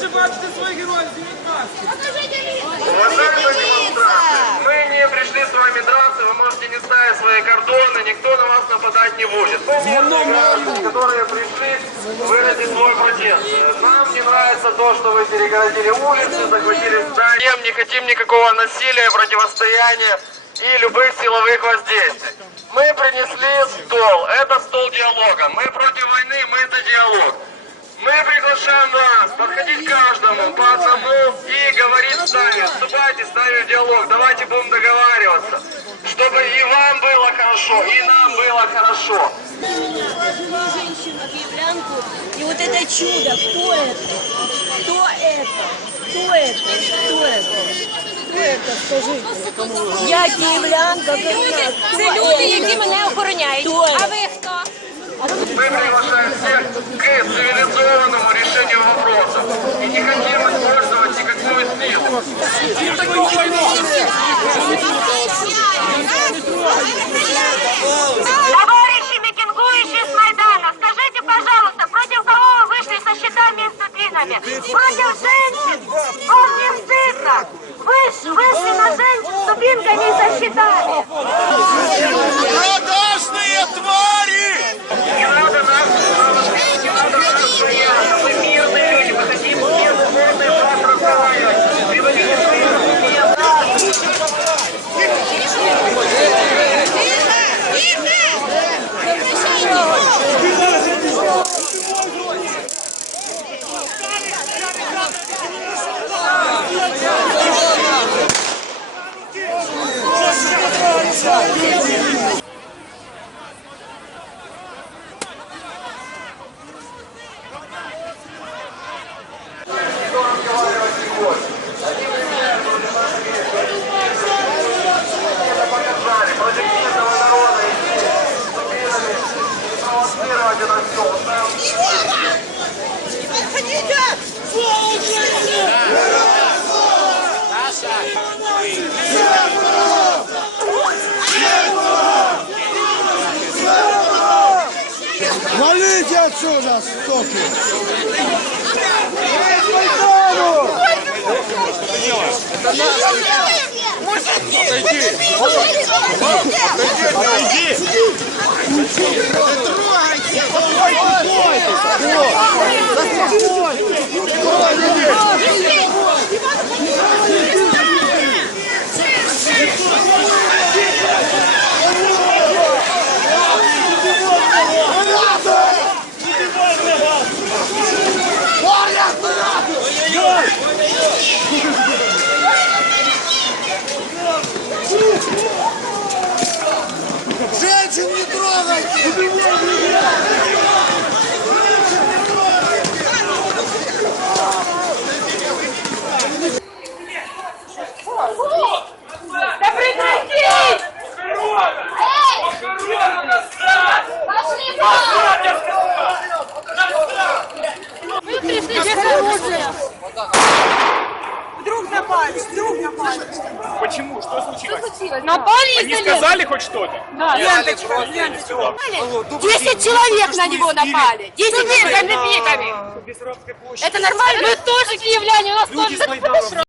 хоче бачити своїх героїв, зніміть маски. Уважаемые демонстранты, мы не пришли с вами драться, вы можете не ставить свои кордоны, никто на вас нападать не будет. Мы мирные граждане, которые пришли выразить свой протест. Нам не нравится то, что вы перегородили улицы, захватили здания. Не хотим никакого насилия, противостояния и любых силовых воздействий. Мы принесли стол, это стол диалога. Мы против войны, мы за диалог. Мы приглашаем вас подходить к каждому по одному и говорить с нами, вступайте с нами в диалог, давайте будем договариваться, чтобы и вам было хорошо, и нам было хорошо. женщину, киевлянку, и вот это чудо, кто это? Кто это? Кто это? Кто это? Кто это, скажите? Я кто Це люди, які мене охороняють. Мы приглашаем всех к цивилизованному решению вопроса и не хотим использовать никакую силу. Товарищи митингующие с Майдана, скажите, пожалуйста, против кого вы вышли со щитами и с дубинами? Против женщин? Вам не стыдно? Вы вышли на женщин с дубинками и со щитами. Продажные твари! Не надо нас, не надо нас бояться. Мы мирные люди, мы хотим мирно, мирно с вас разговаривать. Приводите свои аргументы. Никто разговаривать не хочет. Они влияют против нас Это показали. Против мирного народа идти с дубинами и провоцировать это все. Устраивать Валите отсюда, стоки! Женщин не трогайте! Да прекратить! Пошли Без оружия. Вдруг напали, вдруг напали. Почему? Что случилось? Напали Они и залезли. сказали хоть что-то? Ленточка, ленточка. Десять человек на него напали. Десять битами, битами. Это нормально? Мы тоже киевляне, у нас тоже